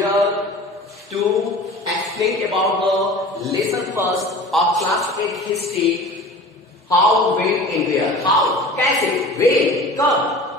here to explain about the lesson first of class 8 history. How, when and where. How, कैसे, when, कब,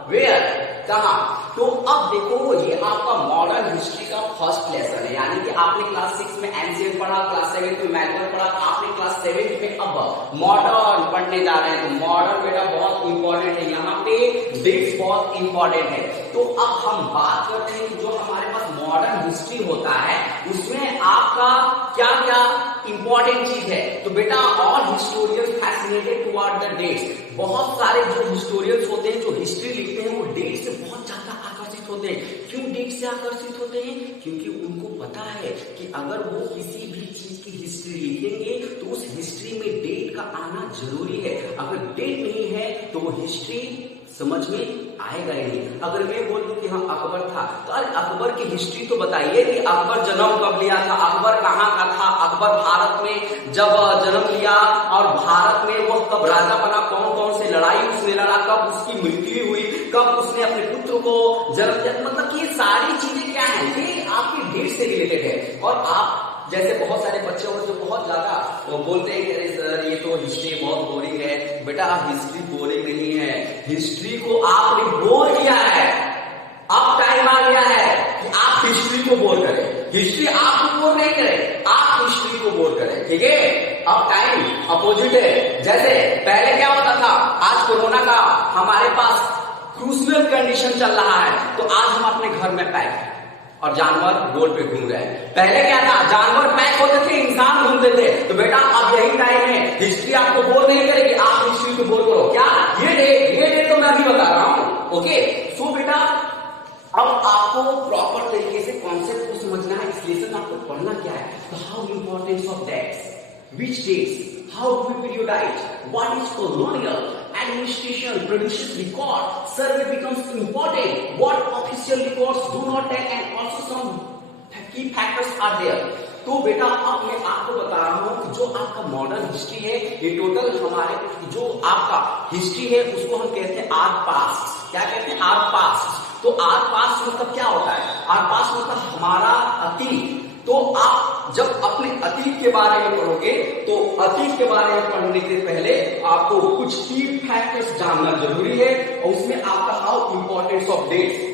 where, कहाँ. तो अब देखो ये आपका मॉडर्न हिस्ट्री का फर्स्ट लेसन है, यानी कि आपने क्लास 6 में एनसीएफ पढ़ा, क्लास 7 में मैथमेटिक्स पढ़ा, आपने क्लास 7 में अब मॉडर्न पढ़ने जा रहे हैं. तो मॉडर्न बेटा बहुत इंपॉर्टेंट है, यहाँ पे डेट्स बहुत इंपॉर्टेंट है. तो अब हम बात करते हैं कि जो हमारे पास मॉडर्न हिस्ट्री होता है उसमें आपका क्या क्या इंपॉर्टेंट चीज है. तो बेटा all historians fascinated toward the dates. बहुत सारे जो हिस्टोरियंस होते हैं जो हिस्ट्री लिखते हैं वो डेट से बहुत ज्यादा आकर्षित होते हैं. क्यों डेट से आकर्षित होते हैं? क्योंकि उनको पता है कि अगर वो किसी भी चीज की हिस्ट्री लिखेंगे तो उस हिस्ट्री में डेट का आना जरूरी है. अगर डेट नहीं है तो वो हिस्ट्री समझ में आएगा ही नहीं. अगर मैं बोल दूं कि हाँ अकबर था, तो अकबर की हिस्ट्री तो बताइए कि अकबर जन्म कब लिया था, अकबर कहाँ का था, अकबर भारत में जब जन्म लिया और भारत में वो कब राजा बना, कौन कौन से लड़ाई उसने लड़ा, कब उसकी मृत्यु हुई, कब उसने अपने पुत्र को जन्म दिया. मतलब कि ये सारी चीजें क्या है, ये आपकी डेट से रिलेटेड है. और आप जैसे बहुत सारे बच्चे होते जो बहुत ज्यादा बोलते हैं कि अरे सर ये तो हिस्ट्री बहुत बोरिंग है. बेटा हिस्ट्री बोरिंग नहीं है, हिस्ट्री को आपने बोर किया है. अब टाइम आ गया है कि आप हिस्ट्री को बोर करें. हिस्ट्री आपको बोर नहीं करे, आप हिस्ट्री को बोर करें. ठीक है, अब टाइम अपोजिट है. जैसे पहले क्या होता था, आज कोरोना का हमारे पास क्रूशियल कंडीशन चल रहा है, तो आज हम अपने घर में पैक हैं और जानवर रोड पे घूम रहे हैं. पहले क्या था, जानवर पैक होते थे, इंसान घूमते थे. तो बेटा अब यही टाइम है, हिस्ट्री आपको बोर नहीं करेगी, आप हिस्ट्री को बोर करो. क्या ये डेट तो मैं अभी बता रहा हूं. ओके, सो बेटा अब आपको प्रॉपर तरीके से कॉन्सेप्ट को समझना है. इस लेसन आपको पढ़ना क्या है, how importance of dates, which dates, how do we periodize, what is colonial administration produces record, survey becomes important, what official records do not take, and also some key factors are there. तो बेटा अब मैं आपको बता रहा हूं कि जो आपका मॉडर्न हिस्ट्री है ये टोटल हमारे जो आपका हिस्ट्री है उसको हम कहते हैं आर पास्ट. क्या कहते हैं? Our past. तो आर पास्ट मतलब क्या होता है? आर पास्ट मतलब हमारा अतीत. तो आप जब अपने अतीत के बारे में पढ़ोगे तो अतीत के बारे में पढ़ने से पहले आपको कुछ की फैक्टर्स जानना जरूरी है, और उसमें आपका हाउ इंपॉर्टेंस ऑफ डेट्स.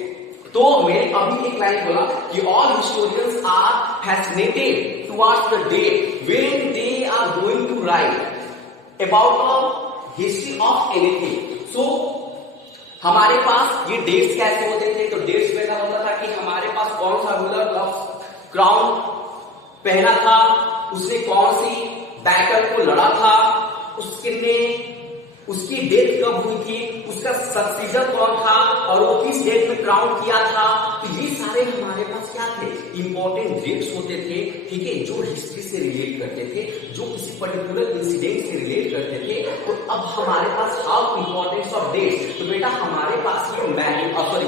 तो मैंने अभी एक लाइन बोला कि all historians are fascinated towards the date when they are going to write about a history of anything. So हमारे पास ये डेट्स कैसे होते थे? तो डेट्स में क्या होता था कि हमारे पास कौन सा रूलर क्राउन पहना था, उसने कौन सी बैटल को लड़ा था, उसकी डेथ कब हुई थी, उसका सक्सीडर कौन था और वो किस डेट में क्राउन किया था. तो ये सारे हमारे पास क्या थे, इंपॉर्टेंट डेट्स होते थे. ठीक है, जो हिस्ट्री से रिलेट करते थे, जो किसी पर्टिकुलर इंसिडेंट से रिलेट करते थे. तो अब हमारे पास हाउ इंपॉर्टेंस ऑफ डेट्स. तो बेटा हमारे पास ये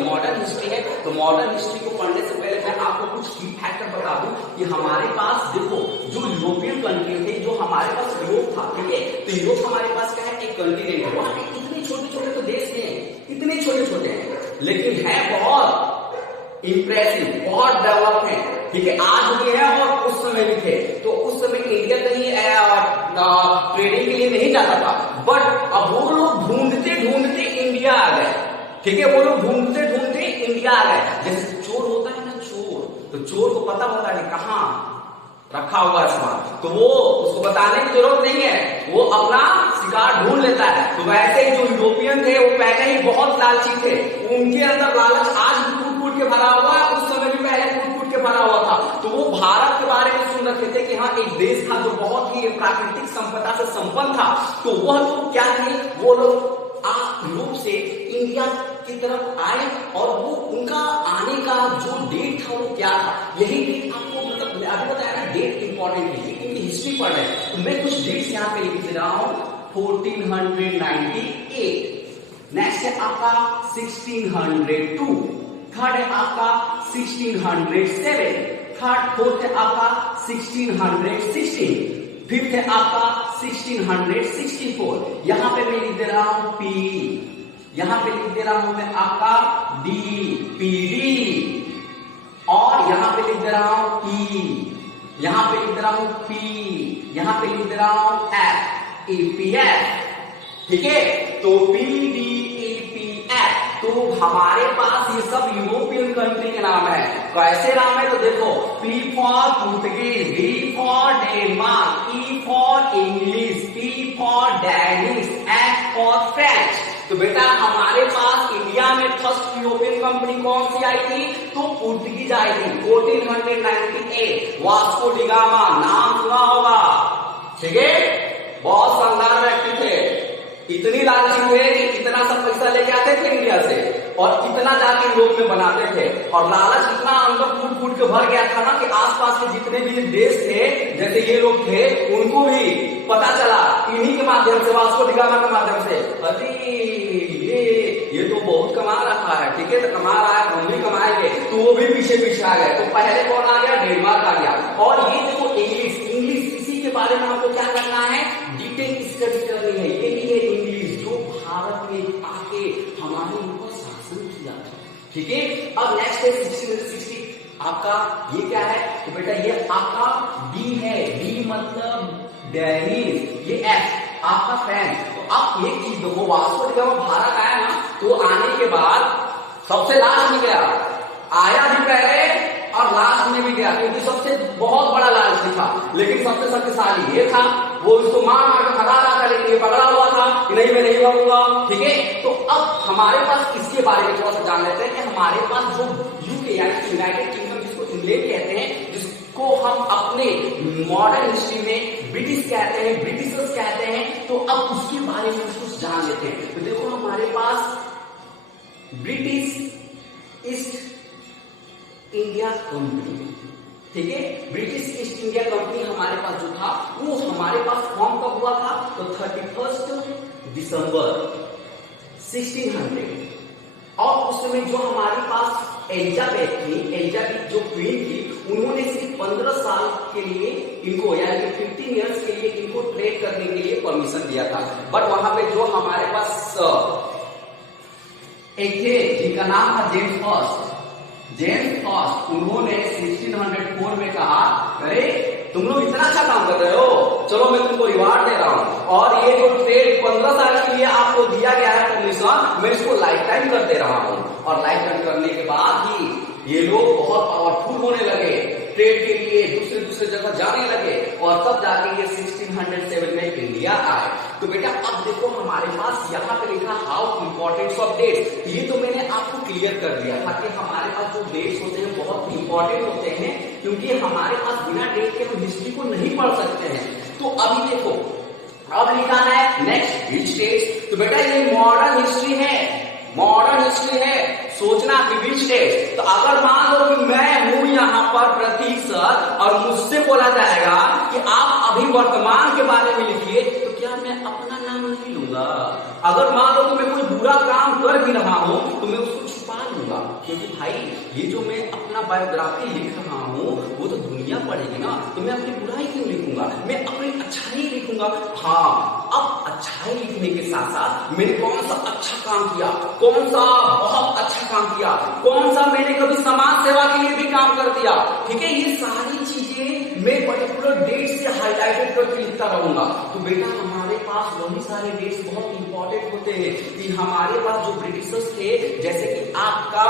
मॉडर्न हिस्ट्री है. तो मॉडर्न हिस्ट्री को पढ़ने से पहले मैं आपको कुछ की फैक्टर बता दूं कि हमारे पास देखो जो यूरोपियन कंट्री थे, जो हमारे पास यूरोप था. ठीक है, तो यूरोप हमारे पास क्या है, एक कंट्री है. वहां पे इतने छोटे छोटे तो देश हैं, इतने छोटे छोटे हैं, लेकिन है बहुत इंप्रेसिव, बहुत डेवलप है. ठीक है, आज भी है और उस समय भी थे. तो उस समय इंडिया कहीं ट्रेडिंग के लिए नहीं जाता था, बट अब वो लोग ढूंढते ढूंढते इंडिया आ गए. ठीक है, वो लोग ढूंढते ढूंढते इंडिया आ गए. जैसे चोर होता है ना, चोर, तो चोर को पता होता है कहाँ रखा हुआ सामान, तो वो उसको बताने की जरूरत नहीं है, वो अपना शिकार ढूंढ लेता है. तो वैसे ही जो यूरोपियन थे वो पहले ही बहुत लालची थे, उनके अंदर लालच आज भी कूट कूट के भरा हुआ है, उस समय भी पहले कूट कूट के भरा हुआ था. तो वो भारत के बारे में सुन रखे थे कि हाँ एक देश था जो बहुत ही प्राकृतिक संपदा से संपन्न था. तो वह लोग क्या थे, वो लोग यूरोप से इंडिया की तरफ आए और वो उनका आने का जो डेट था वो क्या था, यही डेट आपको मतलब अभी बताया ना, डेट इंपॉर्टेंट है क्योंकि हिस्ट्री पढ़ रहे हैं. तो मैं कुछ डेट्स यहाँ पे लिख रहा हूं. 1498, नेक्स्ट है आपका 1602, थर्ड है आपका 1607, फोर्थ है आपका 1616, फिफ्थ है आपका 1664. यहां पे मैं लिख दे रहा हूं पी, यहां पे लिख दे रहा हूं मैं आपका डी, पीडी, और यहां पे पे लिख दे रहा हूं ई, यहां पे लिख दे रहा हूं पी, यहां पे लिख दे रहा हूं एफ, ईपीएफ, ठीक है। तो पीडीईपीएफ, तो हमारे पास ये सब यूरोपियन कंट्री के नाम है। कैसे नाम है तो देखो, P for Portuguese, D for Denmark, E for English, P for Danish, F for French. तो बेटा हमारे पास इंडिया में फर्स्ट यूरोपियन कंपनी कौन सी आई थी? तो पुर्तगीज आई थी 1498। वास्को डी गामा, नाम सुना होगा, ठीक है। बहुत शानदार व्यक्ति थे, इतनी लालची थे कि इतना सब पैसा लेके आते थे इंडिया से और इतना जाके यूरोप में बनाते थे, और लालच इतना अंदर फूट फूट के भर गया था ना कि आसपास के जितने भी देश थे, जैसे ये लोग थे, उनको भी पता चला इन्हीं के माध्यम से, वास्को डी गामा के माध्यम से, अरे ये तो बहुत कमा रखा है, ठीक है, तो कमा रहा है, हम भी कमाएंगे। तो वो भी पीछे पीछे आ गए। तो पहले कौन आ गया? डेनमार्क आ गया। और ये देखो इंग्लिश, इसी के बारे में हमको क्या करना है? डिटेल स्टडी करनी है। यही है इंग्लिश जो भारत में आके हमारे ऊपर शासन किया, ठीक है। अब नेक्स्ट है 1660। आपका ये क्या है? तो बेटा ये आपका डी है, डी मतलब डेनिश, ये एफ आपका फ्रेंच। तो आप एक चीज देखो, वास्को डी गामा भारत आया ना, तो आने के बाद सबसे लास्ट में गया, आया भी पहले और लास्ट में भी गया, क्योंकि सबसे बहुत बड़ा लालची था, लेकिन सबसे शक्तिशाली ये था। वो इसको मार मार के भगा रहा था, लेकिन ये पकड़ा हुआ था कि नहीं मैं नहीं भागूंगा, ठीक है। तो अब हमारे पास इसके बारे में थोड़ा सा जान लेते हैं कि हमारे पास जो यूके यानी यूनाइटेड किंगडम, जिसको इंग्लैंड कहते हैं, जिसको हम अपने मॉडर्न हिस्ट्री में ब्रिटिश कहते हैं, ब्रिटिशर्स कहते हैं, तो अब उसके बारे में कुछ जान लेते हैं। तो देखो हमारे पास ब्रिटिश ईस्ट इंडिया कंपनी, ठीक है, ब्रिटिश ईस्ट इंडिया कंपनी हमारे पास जो था, वो हमारे पास फॉर्म कब हुआ था? तो 31 दिसंबर 1600। और उस समय जो हमारे पास एलिजाबेथ थी, एलिजाबेथ जो क्वीन थी, उन्होंने सिर्फ 15 साल के लिए इनको, यानी 15 ईयर्स के लिए इनको ट्रेड करने के लिए परमिशन दिया था। बट वहां पे जो हमारे पास एक थे जिनका नाम था जेम्स फर्स्ट, उन्होंने 1604 में कहा, अरे तुम लोग इतना अच्छा काम कर रहे हो, चलो मैं तुमको रिवार्ड दे रहा हूं, और ये जो ट्रेड 15 साल के लिए आपको दिया गया है परमिशन, मैं इसको लाइफ टाइम कर दे रहा हूं। और लाइफ टाइम करने के बाद ही ये लोग बहुत पावरफुल होने लगे, ट्रेड के लिए दूसरे जगह जाने लगे, और तब जाके ये 1607 में इंडिया आए। तो बेटा अब देखो हमारे पास यहाँ पे लिखा हाउ इंपॉर्टेंस ऑफ डेट्स। ये तो मैंने आपको क्लियर कर दिया था कि हमारे पास जो डेट्स होते हैं बहुत इंपॉर्टेंट होते हैं, क्योंकि हमारे पास बिना डेट के हम हिस्ट्री को नहीं पढ़ सकते हैं। तो अभी देखो, अब लिखा है नेक्स्ट विच डेट्स। तो बेटा ये मॉडर्न हिस्ट्री है, मॉडर्न हिस्ट्री है, सोचना कि विच डेट्स। तो अगर मान लो कि मैं हूं यहाँ पर प्रतीक सर, और मुझसे बोला जाएगा कि आप अभी वर्तमान के बारे में लिखिए, तो क्या मैं अपना नाम नहीं लूंगा? अगर मान लो कि मैं कोई बुरा काम कर भी रहा हूं, तो मैं उसको छुपा लूंगा, क्योंकि भाई ये जो मैं अपना बायोग्राफी लिख रहा हूं वो तो दुनिया पढ़ेगी ना, तो मैं अपनी बुराई क्यों लिखूंगा? मैं अपनी अच्छाई लिखूंगा। हाँ, अब अच्छाई लिखने के साथ साथ मैंने कौन सा अच्छा काम किया, कौन सा बहुत अच्छा काम किया, कौन सा मैंने कभी समाज सेवा के लिए भी काम कर दिया, ठीक है, ये सारी चीजें मैं पर्टिकुलर डेट से हाईलाइटेड करके लिखता रहूंगा। तो बेटा हमारे पास वही सारे डेट्स बहुत इंपॉर्टेंट होते हैं कि हमारे पास जो ब्रिटिशर्स थे, जैसे कि आपका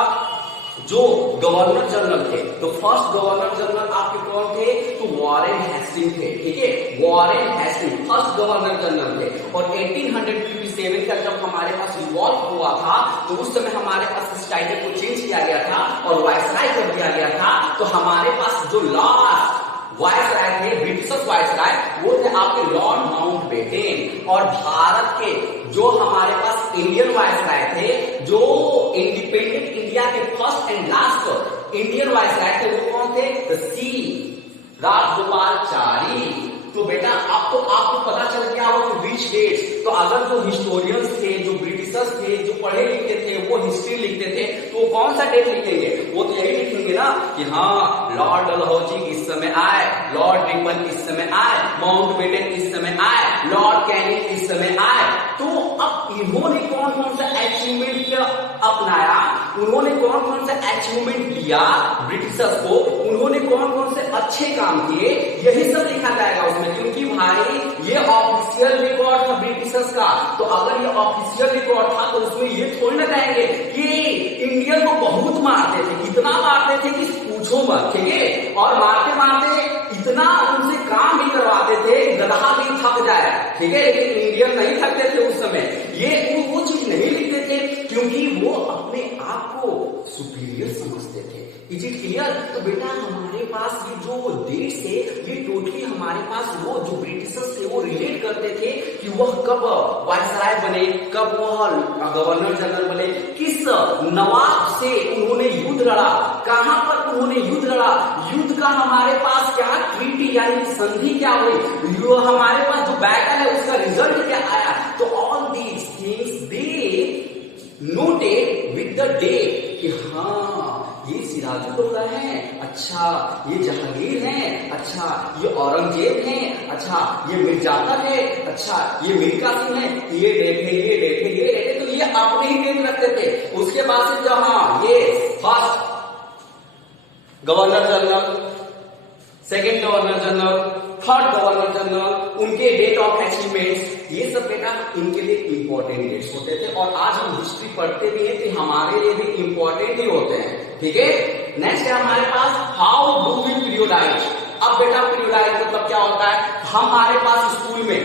जो गवर्नर जनरल थे, तो फर्स्ट गवर्नर जनरल आपके कौन थे? तो वॉरेन हेस्टिंग थे, ठीक है, Warren Hasting first governor general थे। और 1857 का जब हमारे पास रिवॉल्व हुआ था, तो उस समय हमारे पास इस टाइटल को चेंज किया गया था और वायसराय कर दिया गया था। तो हमारे पास जो लास्ट वायसराय थे, ब्रिटिश वायसराय, वो थे आपके लॉर्ड माउंटबेटन। और भारत के जो हमारे पास इंडियन वायसराय थे, जो इंडिपेंडेंट इंडिया के first and last Indian viceroy थे, वो कौन थे? सी राजगोपालचारी। तो बेटा आपको पता चल गया हो कि विच डेट्स। तो अगर जो हिस्टोरियंस थे, जो ब्रिटिशर्स थे, जो पढ़े लिखे थे, वो हिस्ट्री लिखते थे, तो कौन सा डेट लिखेंगे? वो तो यही लिखेंगे ना कि हाँ लॉर्ड डलहौजी इस समय आए, लॉर्ड रिपन इस समय आए, माउंटबेटन इस समय आए, लॉर्ड कैनिंग इस समय आए। तो अब इन्होंने कौन कौन सा अचीवमेंट अपनाया, उन्होंने कौन कौन सा अचीवमेंट दिया ब्रिटिशर्स को, उन्होंने कौन कौन से अच्छे काम किए, यही सब लिखा जाएगा उसमें। क्योंकि भाई ये ऑफिशियल रिकॉर्ड था ब्रिटिशर्स का, तो अगर ये ऑफिशियल रिकॉर्ड था तो उसमें ये थोड़ी ना कहेंगे कि इंडियन को बहुत मारते थे, इतना मारते थे कि पूछो मत, ठीक है। और मारते मारते इतना उनसे काम भी करवाते थे, गधा भी थक जाए, ठीक है। लेकिन इंडियन नहीं थकते थे उस समय, ये वो चीज नहीं लिखते थे क्योंकि वो अपने आप को सुपीरियर समझते थे। Is it clear? तो बेटा हमारे पास ये जो देश है ये टोटली हमारे पास वो जो ब्रिटिशर्स से वो रिलेट करते थे कि वह कब वायसराय बने, कब वह गवर्नर जनरल बने, किस नवाब से उन्होंने युद्ध लड़ा, कहां पर उन्होंने युद्ध लड़ा, युद्ध का हमारे पास क्या ट्रीटी यानी संधि क्या हुई, हमारे पास जो बैटल है उसका रिजल्ट क्या आया। तो all these things they noted with the day कि हाँ ये सिराजुद्दौला है, अच्छा ये जहांगीर है, अच्छा ये औरंगजेब है, अच्छा ये मीर जाफर है, अच्छा ये मीर कासिम है, ये डेट है, ये डेट है, ये डेट है। तो ये अपने ही डेट रखते थे। उसके बाद से जहां ये first governor general, second governor general, third governor general, उनके डेट ऑफ अचीवमेंट्स, ये सब बेटा इनके लिए इंपॉर्टेंट डेट्स होते थे। और आज हम हिस्ट्री पढ़ते भी हैं तो हमारे लिए भी इंपॉर्टेंट ही होते हैं, ठीक है। नेक्स्ट है हमारे पास हाउ डू वी पीरियोडाइज। अब बेटा पीरियोडाइज मतलब क्या होता है, हमारे पास स्कूल में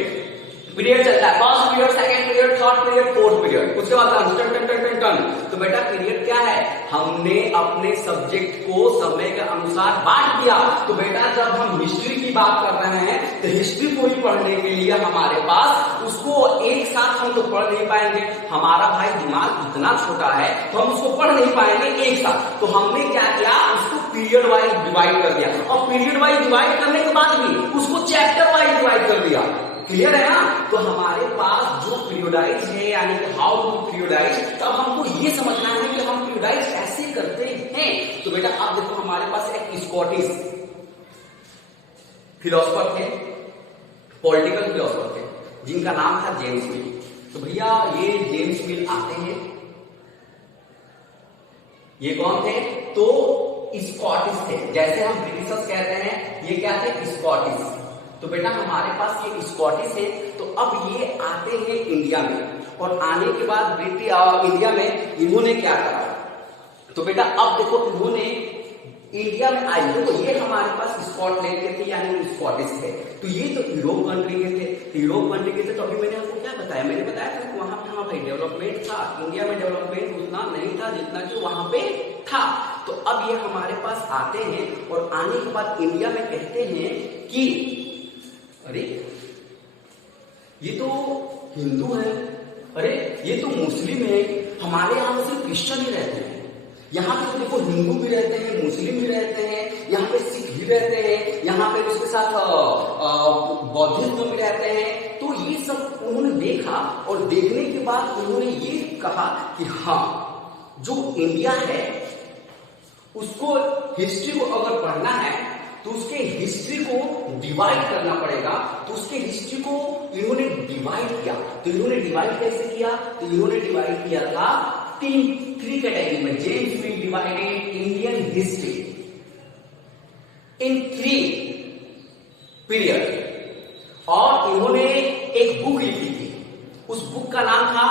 पीरियड चलता है, first period, second period, third period, fourth period, उसके बाद टन टन टन टन टन। तो बेटा पीरियड क्या है, हमने अपने सब्जेक्ट को समय के अनुसार बांट दिया। तो बेटा जब हम हिस्ट्री की बात कर रहे हैं तो हिस्ट्री को ही पढ़ने के लिए हमारे पास उसको एक साथ हम तो पढ़ नहीं पाएंगे, हमारा भाई दिमाग इतना छोटा है तो हम उसको पढ़ नहीं पाएंगे एक साथ। तो हमने क्या किया, उसको पीरियड वाइज डिवाइड कर दिया, और पीरियड वाइज डिवाइड करने के बाद भी उसको चैप्टर वाइज डिवाइड कर दिया। क्लियर है ना? तो हमारे पास जो पीरियोडाइज है यानी कि हाउ टू पीरियोडाइज, तो अब हमको ये समझना है कि हम पीरियोडाइज कैसे करते हैं। तो बेटा आप देखो हमारे पास एक स्कॉटिश फिलोसफर थे, पॉलिटिकल फिलोसफर थे, जिनका नाम था जेम्स मिल। तो भैया ये जेम्स मिल आते हैं, ये कौन थे, तो स्कॉटिश थे। जैसे हम ब्रिटिशर्स कहते हैं, ये क्या थे, स्कॉटिश। तो बेटा हमारे पास ये स्कॉटिश है। तो अब ये आते हैं इंडिया में, और आने के बाद इंडिया में इन्होंने क्या करा, तो बेटा अब देखो इन्होंने इंडिया में आए, देखो ये हमारे पास स्कॉटलैंड के थे यानी स्कॉटिश थे। तो ये तो यूरोप कंट्री के थे, यूरोप कंट्री के थे। तो अभी मैंने आपको क्या बताया, मैंने बताया था कि वहां पे हमारा डेवलपमेंट था, इंडिया में डेवलपमेंट उतना नहीं था जितना कि वहां पे था। तो अब ये हमारे पास आते हैं, और आने के बाद इंडिया में कहते हैं कि अरे ये तो हिंदू है, अरे ये तो मुस्लिम है, हमारे यहां सिर्फ क्रिश्चियन ही रहते हैं, यहाँ पे तो देखो हिंदू भी रहते हैं, मुस्लिम भी रहते हैं, यहाँ पे सिख भी रहते हैं, यहाँ पे उसके साथ बौद्धिज्म भी रहते हैं। तो ये सब उन्होंने देखा, और देखने के बाद उन्होंने ये कहा कि हाँ जो इंडिया है उसको हिस्ट्री को अगर पढ़ना है तो उसके हिस्ट्री को डिवाइड करना पड़ेगा। तो उसके हिस्ट्री को इन्होंने डिवाइड किया। तो इन्होंने डिवाइड कैसे किया, तो इन्होंने डिवाइड किया था थ्री कैटेगरी में। James mill divided Indian history in 3 period, और इन्होंने एक बुक लिखी थी, उस बुक का नाम था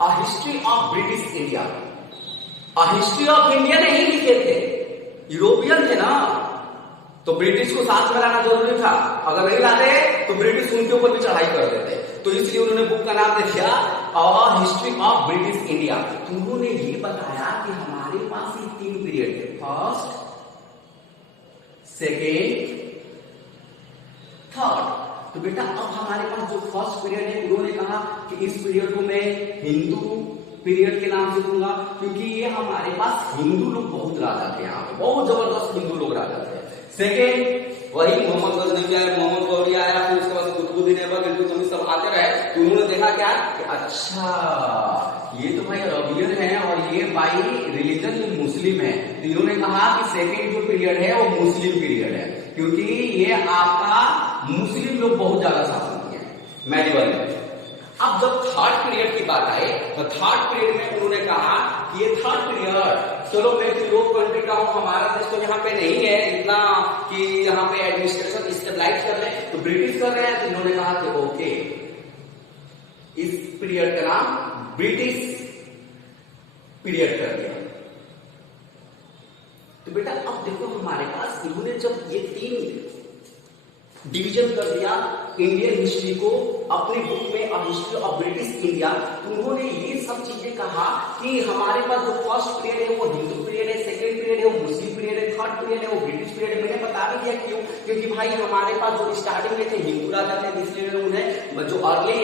अ history of British India. A history of India नहीं लिखे थे, यूरोपियन थे ना, तो ब्रिटिश को साथ में लाना जरूरी था, अगर नहीं लाते तो ब्रिटिश उनके ऊपर भी चढ़ाई कर देते। तो इसलिए उन्होंने बुक का नाम दे दिया अ हिस्ट्री ऑफ ब्रिटिश इंडिया। तो उन्होंने ये बताया कि हमारे पास ये 3 पीरियड थे, फर्स्ट, सेकेंड, थर्ड। तो बेटा अब हमारे पास जो फर्स्ट पीरियड है, उन्होंने कहा कि इस पीरियड को मैं हिंदू पीरियड के नाम से दूंगा, क्योंकि ये हमारे पास हिंदू लोग बहुत राजा थे, यहाँ पे बहुत जबरदस्त हिंदू लोग राजा थे। सेकेंड वही मोहम्मद गजनवी आया, मोहम्मद गौरी आया, फिर उसके बाद कुतुबुद्दीन ऐबक, इल्तुतमिश सब आते रहे। तो उन्होंने देखा क्या कि अच्छा ये तो भाई अरबियन है और ये भाई रिलीजन मुस्लिम है। तो इन्होंने कहा कि सेकेंड जो पीरियड है वो मुस्लिम पीरियड है, क्योंकि ये आपका मुस्लिम लोग बहुत ज्यादा शासन किए मेडिवल में। अब जब थर्ड पीरियड की बात आए तो थर्ड पीरियड में उन्होंने कहा कि ये थर्ड पीरियड चलो मैं यूरोप कंट्री का हूं, हमारा देश तो यहाँ पे नहीं है इतना कि यहाँ पे एडमिनिस्ट्रेशन स्टेबलाइज कर रहे हैं, तो ब्रिटिश कर रहे हैं। तो इन्होंने कहा कि ओके, इस पीरियड का नाम ब्रिटिश पीरियड कर दिया। तो बेटा अब देखो हमारे पास इन्होंने जब ये 3 डिवीजन कर दिया इंडियन हिस्ट्री को अपने बुक में, अब हिस्ट्री ऑफ ब्रिटिश इंडिया, तो उन्होंने ये सब चीजें कहा कि हमारे पास जो फर्स्ट पीरियड है वो हिंदू पीरियड है, सेकंड पीरियड है वो मुस्लिम पीरियड है, थर्ड पीरियड है वो ब्रिटिश पीरियड है। मैंने बता भी दिया क्यों, क्योंकि भाई हमारे पास जो स्टार्टिंग में थे हिंदू राजा थे, इसलिए उन्हें जो अर्ली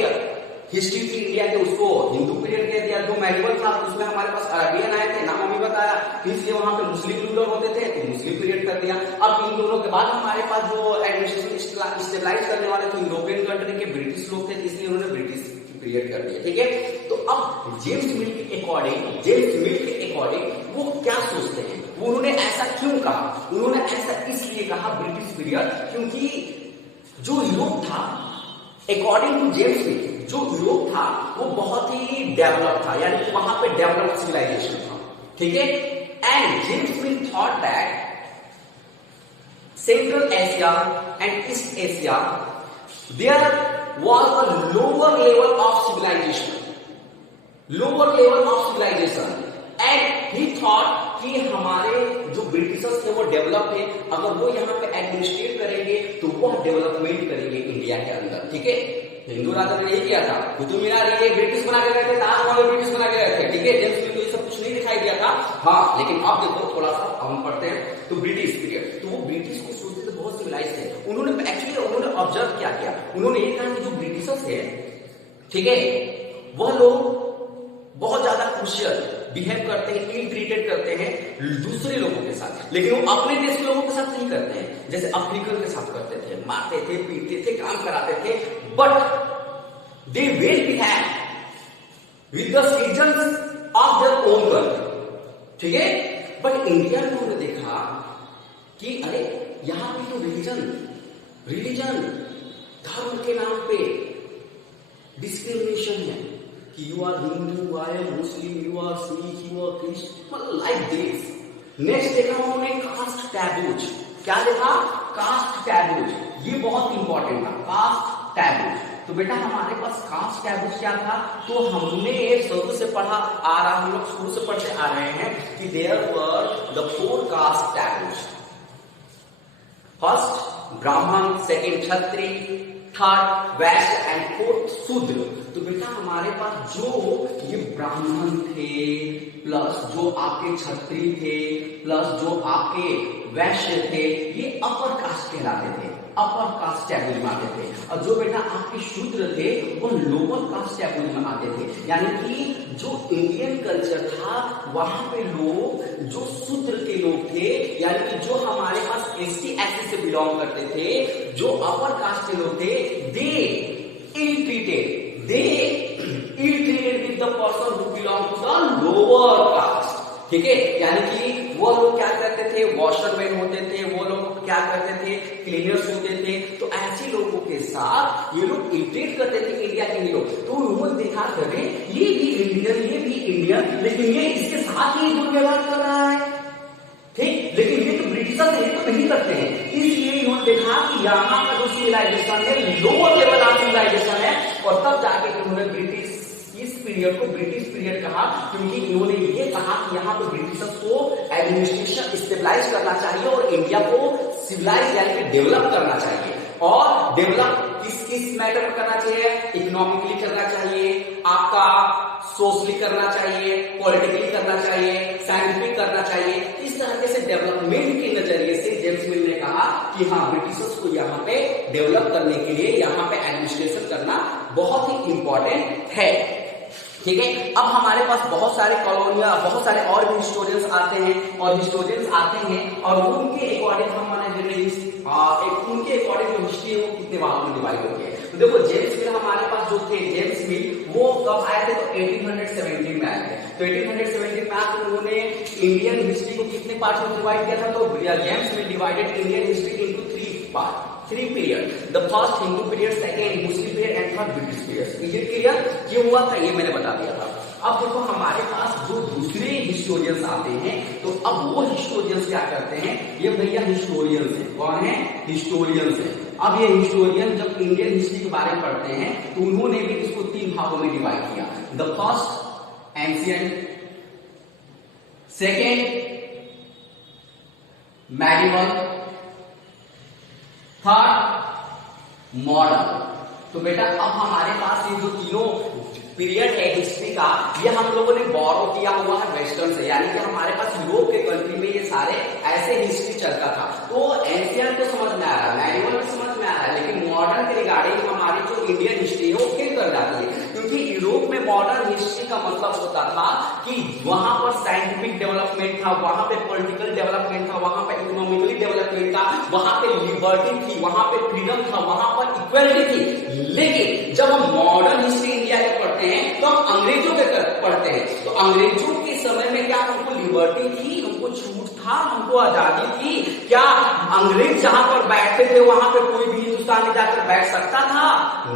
हिस्ट्री थी इंडिया के उसको हिंदू पीरियड कह दिया। जो मेडिवल था उसमें हमारे पास अरेबियन आए थे, नाम अभी बताया, इसलिए वहां पे मुस्लिम रूलर होते थे तो मुस्लिम पीरियड कर दिया। अब इन दोनों के बाद हमारे पास जो एडमिनिस्ट्रेशन स्टेबलाइज करने वाले थे यूरोपियन कंट्री के ब्रिटिश लोग थे, इसलिए उन्होंने ब्रिटिश पीरियड कर दिया। ठीक है, तो अब जेम्स मिल के अकॉर्डिंग वो क्या सोचते हैं, वो उन्होंने ऐसा क्यों कहा? उन्होंने ऐसा इसलिए कहा ब्रिटिश पीरियड, क्योंकि जो यूरोप था अकॉर्डिंग टू जेम्स मिल, जो यूरोप था वो बहुत ही डेवलप था, यानी कि वहां पे डेवलप्ड सिविलाइजेशन था। ठीक है, and James Mill thought that Central Asia and East Asia there was a lower level of civilization and he thought कि हमारे जो ब्रिटिशर्स थे वो डेवलप है, अगर वो यहाँ पे एडमिनिस्ट्रेट करेंगे तो वो डेवलपमेंट करेंगे इंडिया के अंदर। ठीक है, हिंदू राजा ने यही किया था, कुतुब मीनार ये ब्रिटिश बना के गए थे, ताजमहल ब्रिटिश बना के गए थे। ठीक है, जेम्स मिल को ये सब कुछ नहीं दिखाई दिया था। हाँ, लेकिन अब देखो थोड़ा सा हम पढ़ते हैं तो ब्रिटिश पीरियड, तो वो ब्रिटिश को सोचते थे बहुत सिविलाइज थे। उन्होंने ऑब्जर्व क्या किया, उन्होंने ये कहा कि जो ब्रिटिशर्स है, ठीक है, वह लोग बहुत ज्यादा क्रूशियल बिहेव करते हैं, इल ट्रीटेड करते हैं दूसरे लोगों के साथ, लेकिन वो अपने देश के लोगों के साथ नहीं करते हैं। जैसे अफ्रीकन के साथ करते थे, मारते थे, पीटते थे, काम कराते थे, but they well behave with the citizens of their own country. ठीक है, बट इंडिया में उन्होंने देखा कि अरे यहां पे तो रिलीजन धर्म के नाम पे डिस्क्रिमिनेशन है कि you are Hindu, I am Muslim, you are Sikh, you are Christian, like this. Next देखा उन्होंने कास्ट टैबूज। क्या देखा? कास्ट टैबूज, ये बहुत इंपॉर्टेंट था, कास्ट टैबूज। तो बेटा हमारे पास कास्ट टैबूज क्या था, तो हमने शुरू से पढ़ा आ रहा, हम लोग शुरू से पढ़ते आ रहे हैं कि there were the 4 caste taboos. First Brahmin, second Kshatriya, third Vaishya and fourth Shudra. तो बेटा हमारे पास जो ये ब्राह्मण थे, प्लस जो आपके क्षत्रिय थे, प्लस जो आपके वैश्य थे, ये अपर कास्ट कहलाते थे, अपर कास्ट कैटेगरी में आते थे। और जो बेटा आपके शूद्र थे वो लोअर कास्ट कैटेगरी में आते थे। यानी कि जो इंडियन कल्चर था वहां पे लोग जो शूद्र के लोग थे, यानी कि जो हमारे पास एसटी एससी से बिलोंग करते थे, जो अपर कास्ट के लोग थे, they ill treated with the person who belong to the lower caste. ठीक है, यानी कि वो लोग क्या करते थे, वॉशरमैन होते थे, वो लोग क्या करते थे, क्लीनर्स होते थे। तो ऐसे लोगों के साथ ये लोग इरिटेट करते थे इंडिया के लोग। तो उन्होंने देखा करें ये भी इंडियन, लेकिन ये इसके साथ ही दुर्व्यवहार कर रहा है। ठीक, लेकिन ये तो ब्रिटिशर्स ये तो नहीं करते हैं। इसलिए इन्होंने देखा कि यहाँ का जो सिविलाइजेशन है लोअर लेवल ऑफ सिविलाइजेशन है, और तब जाके उन्होंने ब्रिटिश इस पीरियड को ब्रिटिश पीरियड कहा, क्योंकि इन्होंने ये कहा कि यहाँ पे ब्रिटिशर्स को एडमिनिस्ट्रेशन स्टेबलाइज करना चाहिए और इंडिया को सिविलाइज यानी कि डेवलप करना चाहिए। और डेवलप किस मैटर में करना चाहिए, इकोनॉमिकली करना चाहिए, आपका सोशली करना चाहिए, पॉलिटिकली करना चाहिए, साइंटिफिक करना चाहिए। इस तरह से डेवलपमेंट के नजरिए से जेम्स मिल ने कहा कि हाँ ब्रिटिशर्स को यहाँ पे डेवलप करने के लिए यहाँ पे एडमिनिस्ट्रेशन करना बहुत ही इंपॉर्टेंट है। ठीक है, अब हमारे पास बहुत सारे कॉलोनिया, बहुत सारे और भी हिस्टोरियंस आते हैं और उनके अकॉर्डिंग हम उनके अकॉर्डिंग जो हिस्ट्री है वो कितने भागों में डिवाइड होती है। तो देखो जेम्स मिल हमारे पास जो थे, जेम्स मिल वो कब आए थे, तो 1817 में आए थे। तो 1817 में आकर उन्होंने इंडियन हिस्ट्री को कितने पार्ट में डिवाइड किया था, तो James mill divided Indian history into 3 period. The first Hindu period, second Muslim period and third British period. Is it clear? ये हुआ था, ये मैंने बता दिया था। अब देखो हमारे पास जो दूसरे हिस्टोरियंस आते हैं, तो अब वो हिस्टोरियंस क्या करते हैं, ये भैया हिस्टोरियंस है, कौन है, हिस्टोरियंस है। अब ये हिस्टोरियन जब इंडियन हिस्ट्री के बारे में पढ़ते हैं तो उन्होंने भी इसको 3 भागों में डिवाइड किया। The first ancient, second medieval, third modern. तो बेटा अब हमारे पास ये जो तीनों पीरियड है हिस्ट्री का, ये हम लोगों ने बोरो किया हुआ है वेस्टर्न से, यानी कि हमारे पास यूरोप के कंट्री में ये सारे ऐसे हिस्ट्री चलता था। तो एंशियंट तो समझ में आ रहा है, मेडिवल भी समझ में आ रहा है, लेकिन मॉडर्न के रिगार्डिंग हमारी जो इंडियन हिस्ट्री है वो फेल कर जाती है, क्योंकि यूरोप में मॉडर्न हिस्ट्री का मतलब होता था कि वहां पर साइंटिफिक डेवलपमेंट था, वहां पे पॉलिटिकल डेवलपमेंट था, वहां पे इकोनॉमिकली डेवलपमेंट था, वहां पे लिबर्टी थी, वहां पे फ्रीडम था, वहां पर इक्वलिटी थी। लेकिन जब हम मॉडर्न हिस्ट्री इंडिया के पढ़ते हैं तो हम अंग्रेजों के पढ़ते हैं, तो अंग्रेजों के समय में क्या हमको लिबर्टी थी, हमको छूट था, हमको आजादी थी क्या? अंग्रेज जहां पर बैठते थे वहां पे कोई भी हिंदुस्तानी जाकर बैठ सकता था?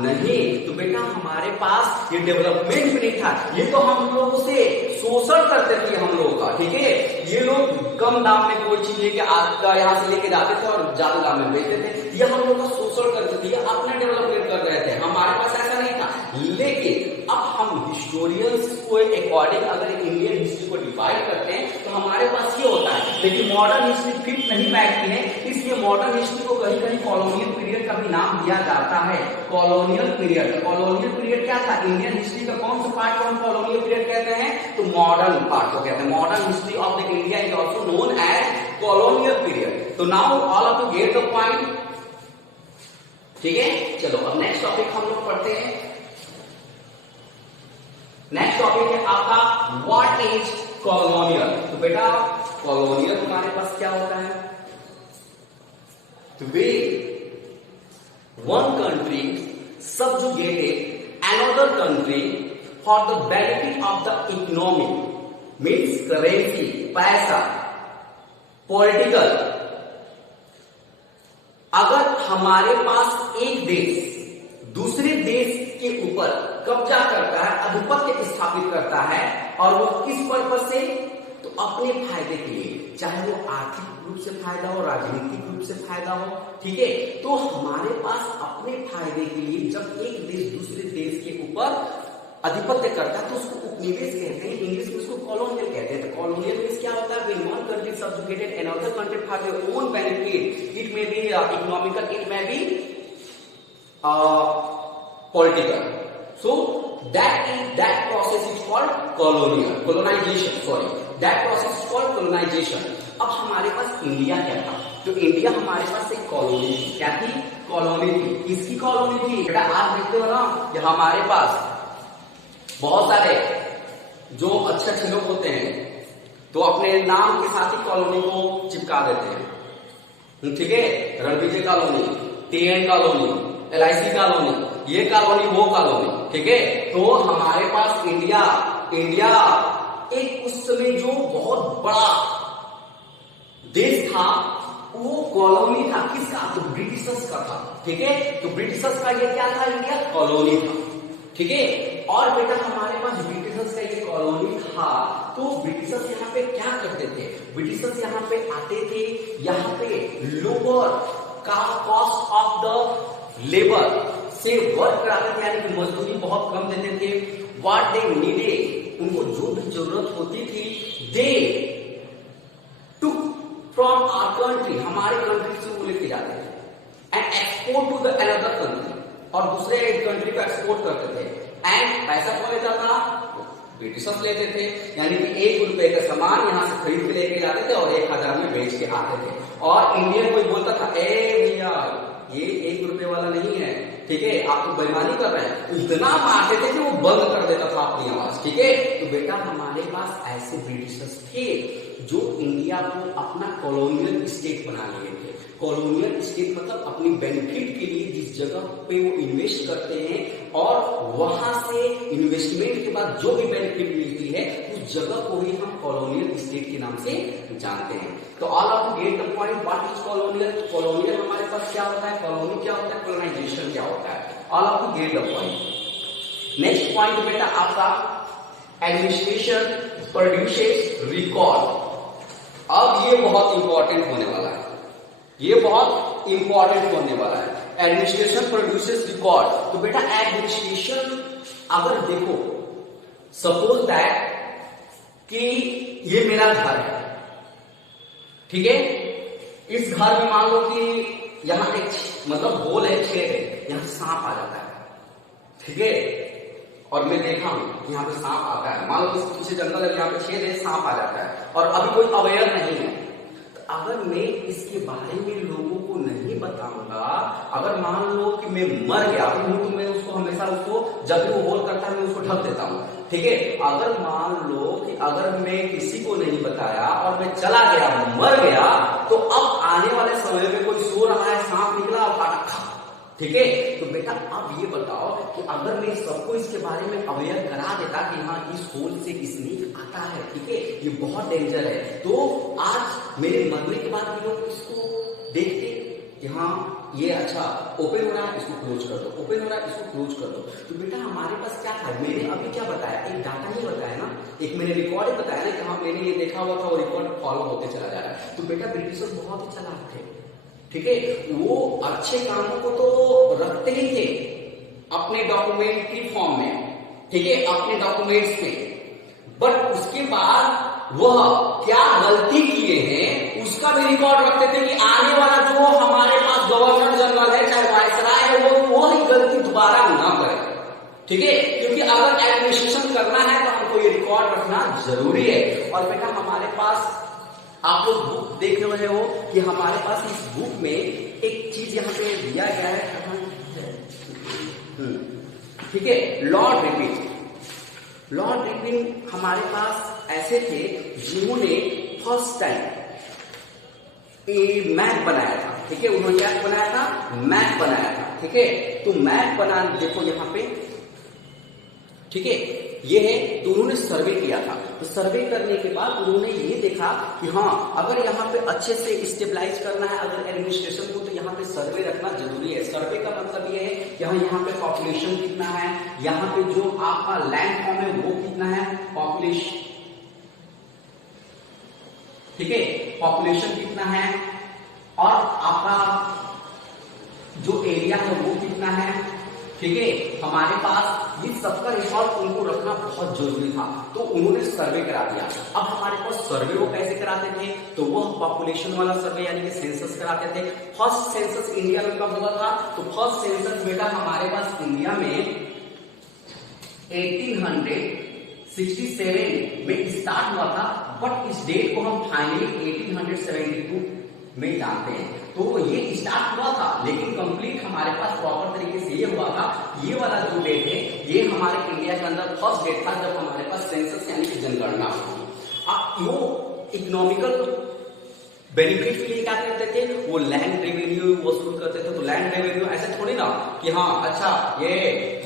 नहीं। तो बेटा हमारे पास ये डेवलपमेंट भी नहीं था, ये तो हम लोगों से शोषण करते थे हम लोगों का, ठीक है। ये लोग कम दाम में कोई चीज लेके यहाँ से लेके जाते थे और ज्यादा दाम में बेचते थे, ये हम लोग का शोषण करते थे, ये अपने डेवलपमेंट कर रहे थे, हमारे पास ऐसा नहीं था। लेकिन अब हम हिस्टोरियंस को अकॉर्डिंग अगर इंडियन हिस्ट्री को डिवाइड करते हैं तो हमारे पास ये होता है, लेकिन मॉडर्न हिस्ट्री फिट नहीं बैठती है, इसलिए मॉडर्न हिस्ट्री को कहीं कहीं कॉलोनियल पीरियड का भी नाम दिया जाता है। कॉलोनियल पीरियड, कॉलोनियल पीरियड क्या था, इंडियन हिस्ट्री का कौन सा पार्ट को हम कॉलोनियल पीरियड कहते हैं, तो मॉडर्न पार्ट को कहते हैं। Modern history of the India is also known as colonial period. तो now all of you get the point, ठीक है। चलो अब नेक्स्ट टॉपिक हम लोग पढ़ते हैं। नेक्स्ट टॉपिक है आपका व्हाट इज कॉलोनियल। तो बेटा कॉलोनियल हमारे पास क्या होता है, तो वे one country subjugated another country for the benefit of the economy, means currency, पैसा, political। अगर हमारे पास एक देश दूसरे देश के ऊपर कब्जा करता है, आधिपत्य स्थापित करता है, और वो किस पर्पस से, तो अपने फायदे के लिए, चाहे वो आर्थिक रूप से फायदा हो, राजनीतिक रूप से फायदा हो, ठीक है। तो हमारे पास अपने फायदे के लिए जब एक देश दूसरे देश के ऊपर आधिपत्य करता है तो उसको उपनिवेश कहते हैं, इंग्लिश में उसको कॉलोनियल कहते हैं। तो कॉलोनियल मींस क्या होता है, when one country सबजुगेटेड another country for their own benefit, it may be economical, it may be political. So that process is called colonization. Sorry, that process is called colonization. अब हमारे पास India क्या था, तो India हमारे पास एक colony थी। क्या थी, कॉलोनी थी। किसकी कॉलोनी थी बेटा, आप देखते हो ना कि हमारे पास बहुत सारे जो अच्छे अच्छे लोग होते हैं तो अपने नाम के साथ ही कॉलोनी को चिपका देते हैं, ठीक है। Ranvijay colony, TN colony, LIC colony, ये कॉलोनी, वो कॉलोनी, ठीक है। तो हमारे पास इंडिया एक उस समय जो बहुत बड़ा देश था वो कॉलोनी था। किसका, तो ब्रिटिशर्स का था, ठीक है। तो ब्रिटिशर्स का ये क्या था, इंडिया कॉलोनी था, ठीक है। और बेटा हमारे पास ब्रिटिशर्स का ये कॉलोनी था, तो ब्रिटिशर्स यहाँ पे क्या करते थे, ब्रिटिशर्स यहाँ पे आते थे, यहाँ पे लोअर का कॉस्ट ऑफ द लेबर से वर्क कराते थे, यानी कि मजदूरी बहुत कम देते थे। व्हाट दे नीडेड, उनको जो भी जरूरत होती थी, they to from our country, हमारे कंट्री से वो लेके जाते थे, and export to the another country, और दूसरे कंट्री को एक्सपोर्ट करते थे। एंड पैसा कौन लेता था, ब्रिटिशर्स लेते थे, यानी कि 1 रुपए का सामान यहाँ से खरीद के लेके जाते थे और 1000 में बेच के आते थे। और इंडियन कोई बोलता था, ए भैया ये 1 रुपए वाला नहीं है, ठीक है, आप तो बेईमानी कर रहे हैं, तो इतना मारते थे कि वो बंद कर देता था अपनी आवाज, ठीक है। तो बेटा हमारे पास ऐसे ब्रिटिशर्स थे जो इंडिया को अपना कॉलोनियल स्टेट बना लिए थे। कॉलोनियल स्टेट मतलब अपनी बेनिफिट के लिए जिस जगह पे वो इन्वेस्ट करते हैं और वहां से इन्वेस्टमेंट के बाद जो भी बेनिफिट मिलती है उस जगह को ही हम कॉलोनियल स्टेट के नाम से जानते हैं। तो all of you get the point, what is colonial. Colonial हमारे पास क्या होता है, कॉलोनी क्या होता है, कॉलोनाइजेशन क्या होता है। All of you get the point. Next point बेटा आपका एडमिनिस्ट्रेशन प्रोड्यूसेस रिकॉर्ड। अब ये बहुत इंपॉर्टेंट होने वाला है, ये बहुत इंपॉर्टेंट होने वाला है। Administration produces record. तो बेटा एडमिनिस्ट्रेशन अगर देखो, सपोज दैट कि ये मेरा घर है, ठीक है, इस घर में मान लो कि यहां एक मतलब होल है, छेद है, यहां सांप आ जाता है, ठीक है, और मैं देखा हूं यहाँ पे सांप आता है, मान लो कि पीछे जंगल है, यहाँ पे छेद है, सांप आ जाता है, और अभी कोई अवेयर नहीं है, तो अगर मैं इसके बारे में लोगों को नहीं बताऊंगा, अगर मान लो कि मैं मर गया हूं, तो मैं उसको हमेशा उसको जब भी वो होल करता है मैं उसको ढक देता हूं, ठीक है। अगर मान लो कि अगर मैं किसी को नहीं बताया और मैं चला गया, मर गया, तो अब आने वाले समय में कोई सो रहा है, सांप निकला और काटा, ठीक है। तो बेटा अब ये बताओ कि अगर मैं सबको इसके बारे में अवेयर करा देता कि हाँ इस होल से स्नेक आता है, ठीक है, ये बहुत डेंजर है, तो आज मेरे मरने के बाद भी लोग इसको देखते कि हाँ ये अच्छा ओपन हो रहा है, इसको क्लोज कर दो, ओपन हो रहा है, इसको क्लोज कर दो। तो बेटा हमारे पास क्या था, मैंने अभी क्या बताया, एक डाटा नहीं बताया ना, एक मैंने रिकॉर्ड बताया ना कि हाँ मैंने ये देखा हुआ था, वो रिकॉर्ड फॉलो होते चला जा रहा है। तो बेटा ब्रिटिशर्स बहुत ही चालाक थे, ठीक है, वो अच्छे कामों को तो रखते ही थे अपने डॉक्यूमेंट की फॉर्म में, ठीक है, अपने डॉक्यूमेंट्स में, बट उसके बाद वह क्या गलती किए हैं उसका भी रिकॉर्ड रखते थे कि आने वाला जो हमारे पास गवर्नर जनरल है, चाहे वायसराय है, वो ही गलती दोबारा ना करे, ठीक है, क्योंकि अगर एडमिनिस्ट्रेशन करना है तो हमको ये रिकॉर्ड रखना जरूरी है। और बेटा हमारे पास आप लोग बुक देख रहे हो कि हमारे पास इस बुक में एक चीज यहाँ पे दिया गया है, ठीक है, लॉर्ड रिपिन। लॉर्ड रिपिन हमारे पास ऐसे थे जिन्होंने फर्स्ट टाइम मैप बनाया था, ठीक है, उन्होंने क्या बनाया था, मैप बनाया था, ठीक है। तो मैप बना देखो यहाँ पे, ठीक है, ये है, तो उन्होंने सर्वे किया था। तो सर्वे करने के बाद उन्होंने ये देखा कि हाँ अगर यहाँ पे अच्छे से स्टेबलाइज करना है अगर एडमिनिस्ट्रेशन को, तो यहाँ पे सर्वे रखना जरूरी है। सर्वे का मतलब ये है कि हाँ यहाँ पे पॉपुलेशन कितना है, यहाँ पे जो आपका लैंड फॉर्म है वो कितना है, पॉपुलेशन, ठीक है, पॉपुलेशन कितना है, और आपका जो एरिया है वो कितना है, ठीक है। हमारे पास ये सबका रिकॉर्ड उनको रखना बहुत जरूरी था, तो उन्होंने सर्वे करा दिया। अब हमारे पास सर्वे वो कैसे कराते थे, तो वह पॉपुलेशन वाला सर्वे यानी कि सेंसस कराते थे। फर्स्ट सेंसस इंडिया में कब हुआ था, तो फर्स्ट सेंसस बेटा हमारे पास इंडिया में 1867 में स्टार्ट हुआ था, बट इस डेट को हम फाइनली 1872 में जानते हैं। तो ये स्टार्ट हुआ था लेकिन कंप्लीट हमारे पास प्रॉपर तरीके से ये हुआ था, ये वाला जो डेट है ये हमारे इंडिया के अंदर फर्स्ट डेट था जब हमारे पास सेंसस यानी कि जनगणना हुई। अब वो इकोनॉमिकल बेनिफिट के लिए क्या करते थे, वो लैंड रेवेन्यू वसूल करते थे। तो लैंड रेवेन्यू ऐसे थोड़ी ना कि हाँ अच्छा ये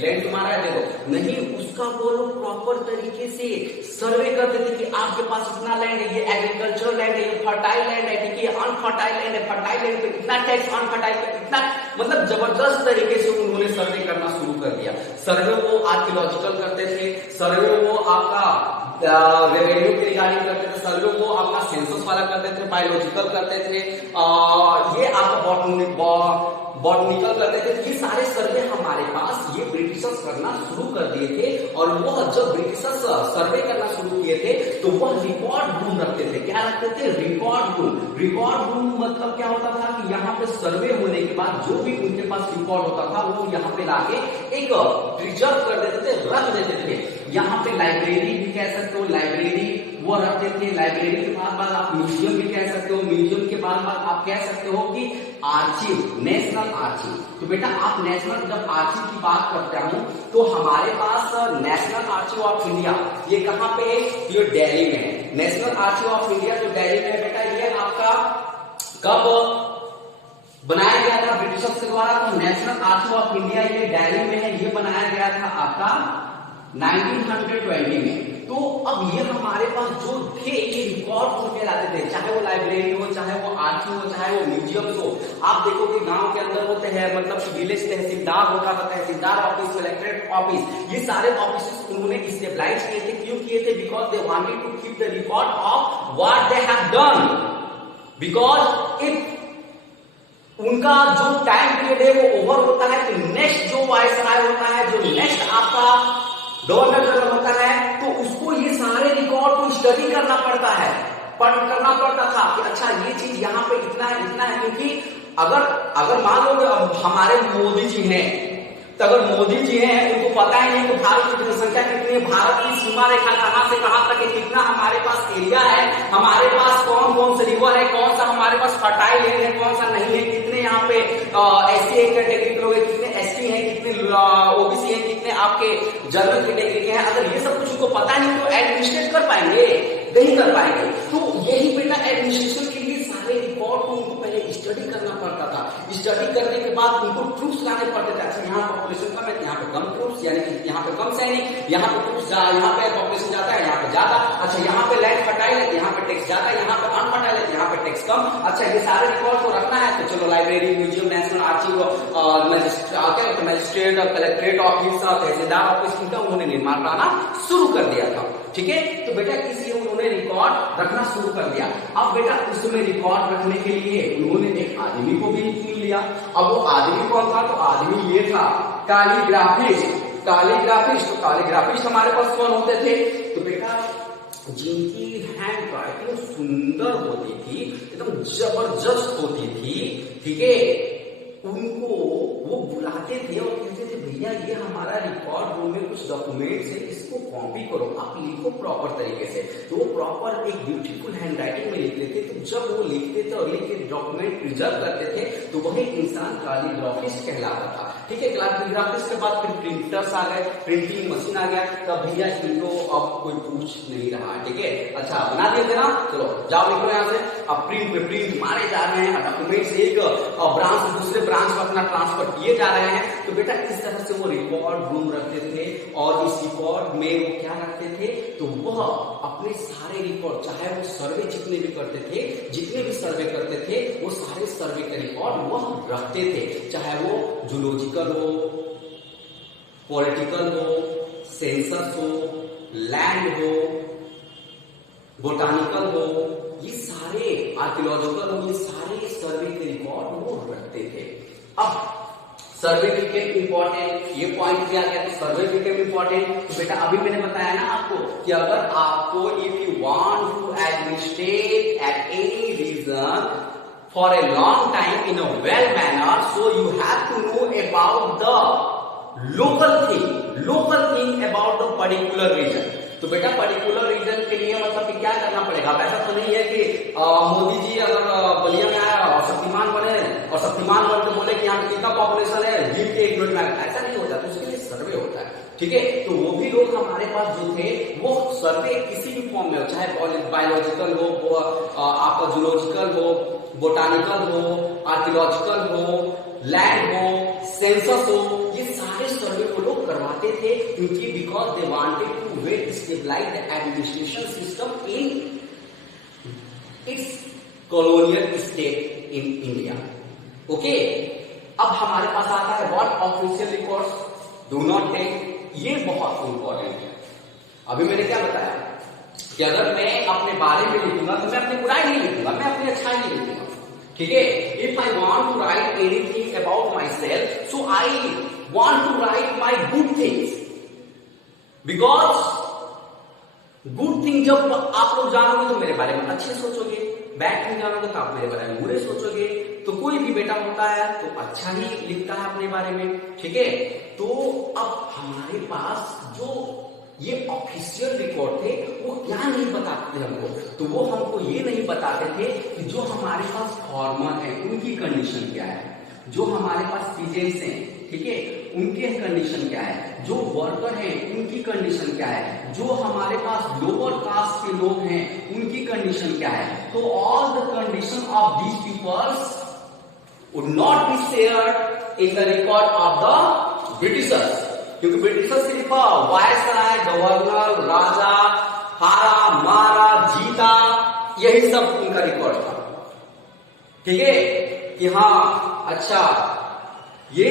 लैंड तुम्हारा है देखो, नहीं, उसका वो लोग प्रॉपर तरीके से सर्वे करते थे कि आपके पास इतना लैंड है, ये एग्रीकल्चरल लैंड है, ये फर्टाइल लैंड है, ठीक है, अनफर्टाइल लैंड है, फर्टाइल लैंड पे इतना टैक्स, अनफर्टाइल पे इतना, मतलब जबरदस्त तरीके से उन्होंने सर्वे करना शुरू कर दिया। सर्वे वो आर्कियोलॉजिकल करते थे, सर्वे वो आपका रेवेन्यू की रिगार्डिंग करते थे, सर्वे वो आपका सेंसस वाला करते थे, बायोलॉजिकल करते थे, ये आपका बॉटनिकल करते थे। ये सारे सर्वे हमारे पास ये ब्रिटिशर्स करना शुरू कर दिए थे। और वो जब ब्रिटिशर्स सर्वे करना शुरू किए थे तो वह रिकॉर्ड रूम रखते थे। क्या रखते थे, रिकॉर्ड रूम। रिकॉर्ड रूम मतलब क्या होता था कि यहाँ पे सर्वे होने के बाद जो भी उनके पास रिकॉर्ड होता था वो यहाँ पे लाके एक प्रिजर्व कर देते थे, रख देते थे। यहाँ पे लाइब्रेरी भी कह सकते हो, लाइब्रेरी वो रखते थे। लाइब्रेरी के बाद आप म्यूजियम भी कह सकते हो, म्यूजियम के बाद आप कह सकते हो कि आर्चिव, नेशनल आर्चिव। तो बेटा आप नेशनल जब आर्चिव की बात करते हूं तो हमारे पास नेशनल आर्चिव ऑफ इंडिया ये कहाँ पे है, ये दिल्ली में है। नेशनल आर्चिव ऑफ इंडिया जो दिल्ली में है बेटा, ये आपका कब बनाया गया था ब्रिटिशर्स के द्वारा, तो नेशनल आर्चिव ऑफ इंडिया ये दिल्ली में है। ये बनाया गया था आपका 1920 में। तो अब ये हमारे पास जो थे ये रिकॉर्ड होके लाते थे, चाहे वो लाइब्रेरी हो, चाहे वो आर्chiव हो, चाहे वो म्यूजियम हो। आप देखोगे गांव के अंदर होते हैं, मतलब विलेज तहसीलदार होता था, तहसीलदार ऑफिस, कलेक्ट्रेट ऑफिस, ये सारे ऑफिस उन्होंने इस्टेब्लाइज किए थे। क्यों किए थे? Because they wanted to keep the record of what they have done, because if उनका जो टाइम पीरियड है वो ओवर होता है तो नेक्स्ट जो वायसराय होता है, जो नेक्स्ट आपका गवर्नर जनरल होता है, तो उसको ये सारे रिकॉर्ड को स्टडी करना पड़ता है, करना पड़ता था कि अच्छा ये चीज यहाँ पे इतना है। क्योंकि अगर मान लो हमारे मोदी जी हैं, तो अगर मोदी जी हैं उनको पता ही नहीं कि भारत की जनसंख्या कितनी है, भारत की सीमा रेखा कहां से कहां तक है, कितना हमारे पास एरिया है, हमारे पास कौन कौन से रिवर है, कौन सा हमारे पास फर्टाइल एरिया है, कौन सा नहीं है, कितने यहाँ पे एससी कैटेगरी के लोग हैं, कितने एसटी हैं, कितने ओबीसी हैं, कितने आपके जनरल कैटेगरी के हैं। अगर ये सब कुछ उनको पता नहीं तो एडमिनिस्ट्रेट कर पाएंगे? नहीं कर पाएंगे। तो यही बेटा एडमिनिस्ट्रेशन के लिए सारे रिकॉर्ड को उनको पहले स्टडी करना पड़ता था। स्टडी करने के बाद उनको ट्रूप्स लाने पड़ते थे। अच्छा यहाँ पॉपुलेशन कम है, यहाँ पे कम ट्रूप्स, यानी कि यहाँ पे कम सैनिक, यहाँ पे ट्रूप्स, यहाँ पे पॉपुलेशन जाता है, यहाँ पे ज्यादा। अच्छा यहाँ पे लैंड फर्टाइल है, यहाँ पे टैक्स ज्यादा, यहाँ पे अनफर्टाइल है, यहाँ पे टैक्स कम। अच्छा ये सारे रिकॉर्ड को रखना है तो चलो library, museum, national archive, magistrate, collectorate office, tehsildar office, इनका उन्होंने निर्माण कराना शुरू कर दिया था। ठीक है, तो बेटा इसलिए उन्होंने रिकॉर्ड रखना शुरू कर दिया। अब बेटा उसमें रिकॉर्ड रखने के लिए उन्होंने एक आदमी को भी चुन लिया। अब वो आदमी कौन था? तो आदमी ये था कैलीग्राफिस्ट। तो कैलीग्राफिस्ट हमारे पास कौन होते थे? तो बेटा जिनकी हैंड राइटिंग सुंदर होती थी, एकदम जबरदस्त होती थी, ठीक है, उनको वो बुलाते थे और कहते थे भैया ये हमारा रिकॉर्ड रूम में कुछ डॉक्यूमेंट्स है, इसको कॉपी करो, आप लिखो प्रॉपर तरीके से। तो वो प्रॉपर एक ब्यूटीफुल हैंड राइटिंग में लिखते थे। तो जब वो लिखते थे और लिख के डॉक्यूमेंट प्रिजर्व करते थे तो वही इंसान कैलीग्राफिस्ट कहलाता था। ठीक है, कैलीग्राफिस्ट के बाद फिर प्रिंटर्स आ गए, प्रिंटिंग मशीन आ गया, तब भैया इनको अब कोई पूछ नहीं रहा। ठीक है, अच्छा बना दिए थे ना, चलो जाओ लिखो यहाँ से। अब प्रिंट पे प्रिंट मारे जा रहे हैं, डॉक्यूमेंट्स एक ब्रांच से दूसरे ब्रांच में अपना ट्रांसफर किए जा रहे हैं। तो बेटा इस तरह से वो रिकॉर्ड रूम रखते थे और इस रिकॉर्ड में वो क्या रखते थे? तो वह अपने सारे रिकॉर्ड, चाहे वो सर्वे जितने भी करते थे, जितने भी सर्वे करते थे, वो सारे सर्वे के रिकॉर्ड वह रखते थे। चाहे वो जूलॉजिकल हो, पॉलिटिकल हो, सेंसस हो, लैंड हो, बोटानिकल हो, ये सारे आर्कियोलॉजिकल हो, ये सारे सर्वे के रिकॉर्ड वो रखते थे। अब सर्वे बिकेम इंपॉर्टेंट, ये पॉइंट दिया गया, तो सर्वे बिकेम इंपॉर्टेंट। तो बेटा अभी मैंने बताया ना आपको कि अगर आपको if you want to administrate at any region for a long time in a well manner, so you have to know about the local thing about the particular region. तो बेटा पर्टिकुलर रीजन के लिए मतलब कि क्या करना पड़ेगा? ऐसा तो नहीं है कि मोदी जी अगर बलिया में आया और शक्तिमान बने और शक्तिमान बन के बोले कि यहाँ पे कितना पॉपुलेशन है, जीत के 1 मिनट में, ऐसा नहीं होता। तो उसके लिए सर्वे होता है। ठीक है, तो वो भी लोग हमारे पास जो थे वो सर्वे किसी भी फॉर्म में हो, चाहे बायोलॉजिकल हो, आपका जूलॉजिकल हो, बोटानिकल हो, आर्कियोलॉजिकल हो, लैंड हो, सेंसस हो, ये सारे सर्वे को लोग करवाते थे। क्योंकि because they wanted to well stabilise the administration system in its colonial state in India. Okay, अब हमारे पास आता है what official records do not take. ये बहुत इंपॉर्टेंट है। अभी मैंने क्या बताया कि अगर मैं अपने बारे में लिखूंगा तो मैं अपनी बुराई नहीं लिखूंगा, मैं अपनी अच्छाई नहीं लिखूंगा। ठीक है, if I want to write anything about myself, so I want to write my good things, because good thing जब आप लोग जानोगे तो मेरे बारे में अच्छे सोचोगे, बैड थिंग जानोगे तो आप मेरे बारे में बुरे सोचोगे। तो कोई भी बेटा होता है तो अच्छा ही लिखता है अपने बारे में। ठीक है, तो अब हमारे पास जो ये ऑफिशियल रिकॉर्ड थे वो क्या नहीं बताते थे हमको? तो वो हमको ये नहीं बताते थे कि जो हमारे पास फार्मर है उनकी कंडीशन क्या है, जो हमारे पास सीजेंट्स हैं, ठीक है, उनके कंडीशन क्या है, जो वर्कर हैं उनकी कंडीशन क्या है, जो हमारे पास लोअर कास्ट के लोग हैं उनकी कंडीशन क्या है। तो all the condition of these peoples would not be shared in the record of the Britishers. क्योंकि ब्रिटिशर्स सिर्फ वायसराय, गवर्नर, राजा, हारा मारा जीता, यही सब उनका रिकॉर्ड था। ठीक है कि हाँ अच्छा ये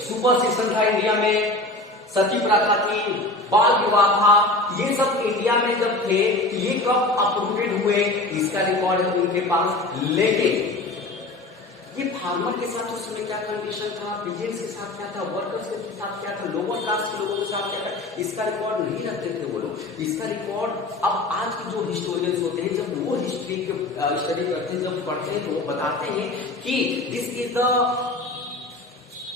सुपरस्टिशन था इंडिया में, सती प्रथा थी, बाल विवाह था, ये सब इंडिया में जब थे ये कब अपरूटेड हुए इसका रिकॉर्ड है उनके पास। लेकिन ये फार्मर के साथ उस समय क्या कंडीशन था, बिजनेस के साथ क्या था, वर्कर्स के साथ क्या था, लोअर कास्ट के लोगों के साथ क्या था, इसका रिकॉर्ड नहीं रखते थे वो लोग। इसका रिकॉर्ड अब आज के जो हिस्टोरियंस होते हैं जब वो हिस्ट्री के स्टडी करते हैं, जब पढ़ते हैं तो वो बताते हैं कि this is the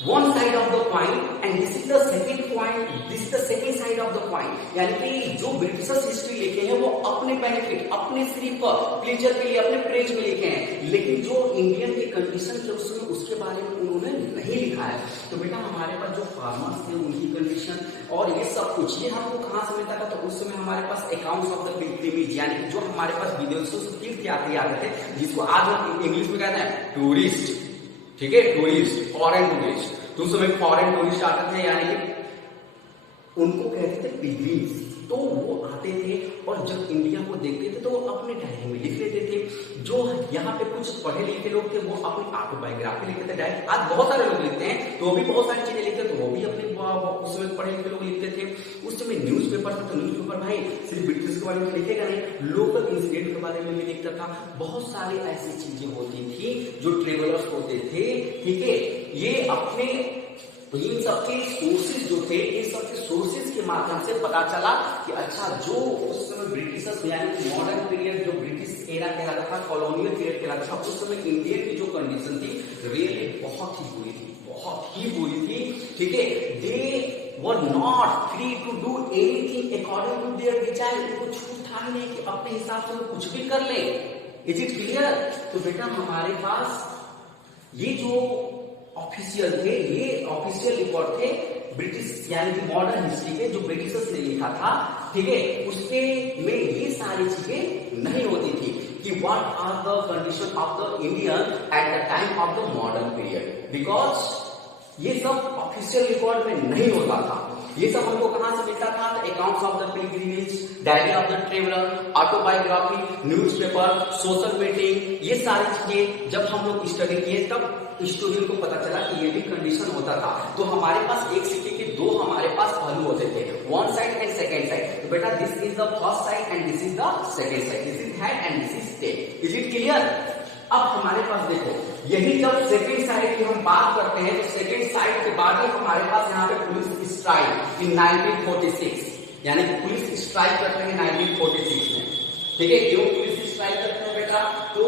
one side of the coin and this is the second coin, this is the second side of the coin। यानी कि जो ब्रिटिशर्स हिस्ट्री लिखे हैं वो अपने बेनिफिट, अपने सिर्फ प्लेजर के लिए, अपने प्रेज में लिखे हैं, लेकिन जो इंडियन के कंडीशन थे उसमें उसके बारे में उन्होंने नहीं लिखा है। तो बेटा हमारे पास जो फार्मर्स थे उनकी कंडीशन और ये सब कुछ ये हमको कहाँ से मिलता था, तो उस समय हमारे पास अकाउंट्स ऑफ द पिलग्रिमेज, यानी कि जो हमारे पास विदेशों से तीर्थयात्री आते थे, जिसको आज हम इंग्लिश में कहते हैं टूरिस्ट। ठीक है, टूरिस्ट, फॉरेन टूरिस्ट। तो उस समय फॉरेन टूरिस्ट आते थे, यानी कि उनको कहते थे पिलग्रिम्स। तो वो आते थे और जब इंडिया को देखते थे तो वो अपने डायरी में लिख लेते थे। जो यहाँ पे कुछ पढ़े लिखे लोग थे वो अपनी ऑटोबायोग्राफी लिखते थे, डायरी। आज बहुत सारे लोग लिखते हैं तो वो भी बहुत सारी चीजें लिखते, तो वो भी अपने उस समय पढ़े लिखे लोग लिखते थे। उस समय न्यूज पेपर था तो न्यूज पेपर भाई सिर्फ ब्रिटिश के बारे में लिखेगा नहीं, लोकल इंसिडेंट के बारे में भी लिखता था। बहुत सारी ऐसी चीजें होती थी जो ट्रेवलर्स होते थे। ठीक है, ये अपने इन सबके सोर्सेज जो थे, इन सबके सोर्सेज के माध्यम से पता चला कि अच्छा जो उस समय ब्रिटिशर्स यानी मॉडर्न पीरियड जो ब्रिटिश एरा कहलाता था, कॉलोनियल पीरियड कहलाता था, उस समय इंडियन की जो कंडीशन थी रियली बहुत ही बुरी थी, बहुत ही बुरी थी। ठीक है, they were not free to do anything according to their desire. उनको छूट था नहीं कि अपने हिसाब से वो कुछ भी कर ले। Is it clear? तो बेटा हमारे पास ये जो ऑफिशियल थे, ये ऑफिशियल रिकॉर्ड थे ब्रिटिश यानी कि मॉडर्न हिस्ट्री के जो ब्रिटिशर्स ने लिखा था। ठीक है, उसके में ये सारी चीजें नहीं होती थी कि what are the condition of the Indian at the time of the modern period, because ये सब ऑफिशियल रिकॉर्ड में नहीं होता था। ये सब हमको कहां से मिलता था? Accounts of the pilgrimage, diary of the traveller, autobiography, newspaper, social meeting, ये सारी चीजें जब हम लोग स्टडी किए तब हिस्टोरियन को पता चला कि ये भी कंडीशन होता था। तो हमारे पास एक सिक्के के दो हमारे पास पहलू होते थे, one side and second side. तो बेटा this is the first side and this is the second side, this is head and this is tail. Is it clear? अब हमारे पास देखो, यही जब सेकेंड साइड की हम बात करते हैं तो सेकेंड साइड के बाद ही हमारे पास यहाँ पे पुलिस स्ट्राइक इन 1946, यानी कि पुलिस स्ट्राइक करते हैं 1946 में। ठीक है, क्यों पुलिस स्ट्राइक करते हैं बेटा? तो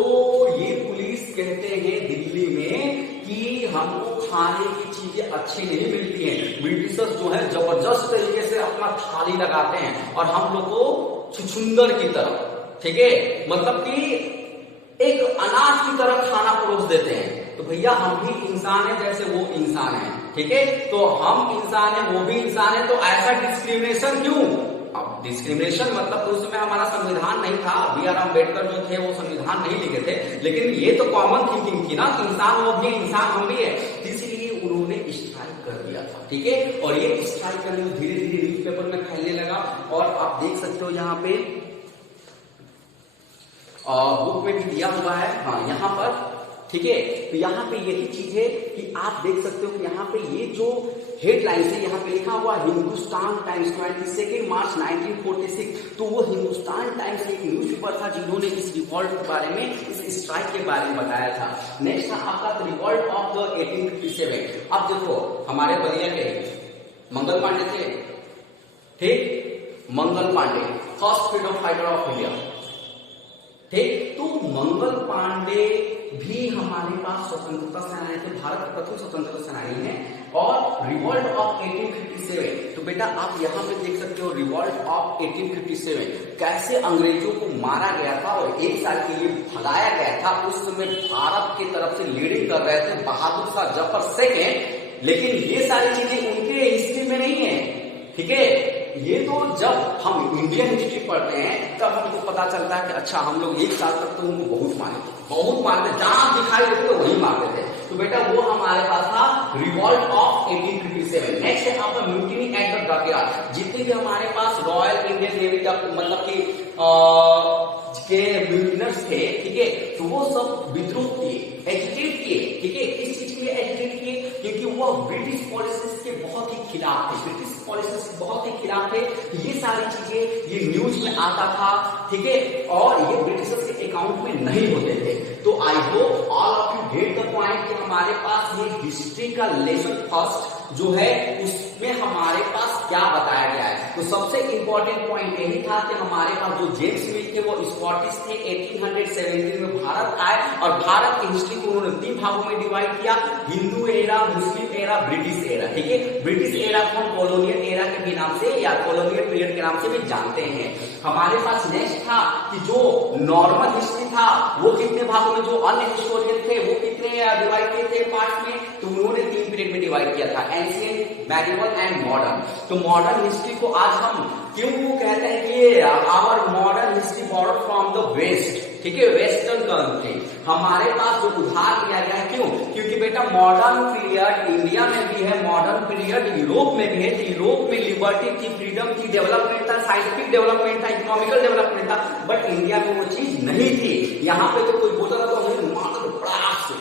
ये पुलिस कहते हैं दिल्ली में कि हमको खाने की चीजें अच्छी नहीं मिलती हैं, ब्रिटिशर्स जो है जबरदस्त तरीके से अपना थाली लगाते हैं और हम लोग को छुछुंदर की तरह, ठीक है, मतलब कि एक अनाज की तरह खाना परोस देते हैं। तो भैया हम भी इंसान है जैसे वो इंसान है, ठीक है, तो हम इंसान है वो भी इंसान है, तो ऐसा डिस्क्रिमिनेशन क्यों? अब डिस्क्रिमिनेशन मतलब तो उसमें हमारा संविधान नहीं था, बी आर अम्बेडकर जो थे वो संविधान नहीं लिखे थे, लेकिन ये तो कॉमन थिंकिंग थी ना कि इंसान वो भी इंसान हम भी है, इसलिए उन्होंने स्ट्राइक कर दिया था। ठीक है, और ये स्ट्राइक करने में धीरे धीरे न्यूज़पेपर में फैलने लगा। और आप देख सकते हो यहाँ पे बुक में भी दिया हुआ है, हाँ यहाँ पर, ठीक है, तो यहाँ पे यही चीज है कि आप देख सकते हो कि यहाँ पे ये जो हेडलाइन है यहाँ पे लिखा हुआ हिंदुस्तान टाइम्स 22 मार्च 1946। तो वो हिंदुस्तान टाइम्स एक न्यूज़पेपर था जिन्होंने इस रिवॉल्ट के बारे में, इस स्ट्राइक के बारे में बताया था। नेक्स्ट था आपका रिवॉल्ट ऑफ द 1857। अब देखो हमारे बलिया के मंगल पांडे थे, ठीक, Mangal Pandey first freedom fighter of India, ठीक, तो मंगल पांडे भी हमारे पास स्वतंत्रता सेनानी थे, भारत के प्रथम स्वतंत्रता सेनानी हैं। और रिवॉल्ट ऑफ 1857, तो बेटा आप यहाँ पे देख सकते हो रिवॉल्ट ऑफ 1857 कैसे अंग्रेजों को मारा गया था और 1 साल के लिए भगाया गया था। उस समय भारत की तरफ से लीडिंग कर रहे थे बहादुर शाह जफर सेकंड, लेकिन ये सारी चीजें उनके हिस्ट्री में नहीं है, ठीक है। ये तो जब हम इंडियन हिस्ट्री पढ़ते हैं तब हमको पता चलता है कि अच्छा हम लोग 1 साल तक तो उनको बहुत मारते, जहां दिखाई देते वही मारते थे। तो बेटा वो हमारे पास था रिवॉल्ट ऑफ 1857। नेक्स्ट है आपका म्यूटिनी एट द डॉकयार्ड। जितने भी हमारे पास रॉयल इंडियन नेवी का मतलब कि के म्यूटिनर्स थे, ठीक है, तो वो सब विद्रोह किए, एजिटेट किए, ठीक है। किस चीज के लिए एजिटेट किए? क्योंकि वो ब्रिटिश पॉलिसीज के बहुत ही खिलाफ थे, ब्रिटिश पॉलिसीज के बहुत ही खिलाफ थे। ये सारी चीजें ये न्यूज में आता था, ठीक है, और ये ब्रिटिशर्स के अकाउंट में नहीं होते थे। तो आई hope all of you get the point कि हमारे पास ये हिस्ट्री का लेसन फर्स्ट जो है उसमें हमारे पास क्या बताया गया है। तो सबसे इंपॉर्टेंट पॉइंट यही था कि हमारे पास जो जेम्स मिल थे वो स्कॉटिश थे, 1817 में भारत आए और भारत की हिस्ट्री को उन्होंने 3 भागों में डिवाइड किया, हिंदू एरा, मुस्लिम एरा, ब्रिटिश एरा, ठीक है। ब्रिटिश एरा को हम कॉलोनियल एरा के भी नाम से या कॉलोनियल पीरियड के नाम से भी जानते हैं। हमारे पास नेक्स्ट था कि जो नॉर्मल हिस्ट्री था वो कितने भागों में, जो अन्य हिस्टोरियन थे वो कितने डिवाइड किए थे पार्ट में, तो उन्होंने 3 पीरियड में डिवाइड किया था, एंशिएंट, मेडिवल एंड मॉडर्न। तो मॉडर्न हिस्ट्री को आज हम क्यों कहते हैं कि our modern history border from the west, ठीक है, वेस्टर्न कंट्री। हमारे पास जो उधार लिया गया है, क्यों? क्योंकि बेटा मॉडर्न पीरियड इंडिया में भी है, मॉडर्न पीरियड यूरोप में भी है। यूरोप में लिबर्टी थी, फ्रीडम थी, डेवलपमेंट था, साइंटिफिक डेवलपमेंट था, इकोनॉमिकल डेवलपमेंट था, बट इंडिया में वो चीज नहीं थी। यहाँ पे तो कोई बोलता था तो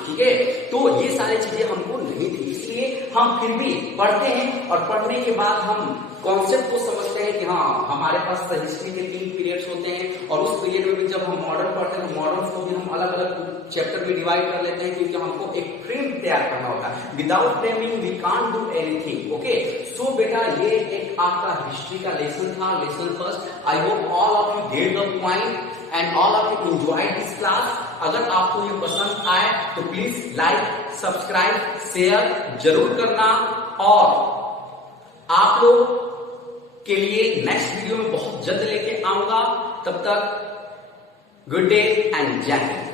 ठीक है, तो ये सारी चीजें हमको नहीं थी, इसलिए हम फिर भी पढ़ते हैं और पढ़ने के बाद हम कॉन्सेप्ट को समझते हैं कि हाँ हमारे पास हिस्ट्री के 3 पीरियड्स होते हैं और उस पीरियड में भी जब हम मॉडर्न पढ़ते हैं तो मॉडर्न को भी हम अलग अलग चैप्टर में डिवाइड कर लेते हैं, क्योंकि हमको एक फ्रेम तैयार करना होता है। Without framing we can't do anything, okay. So बेटा ये एक आपका हिस्ट्री का लेसन था, lesson first. I hope all of you get the point and all of you enjoy this class. अगर आपको ये पसंद आए तो प्लीज लाइक, सब्सक्राइब, शेयर जरूर करना और आप लोग के लिए नेक्स्ट वीडियो में बहुत जल्द लेके आऊंगा। तब तक गुड डे एंड जय हिंद।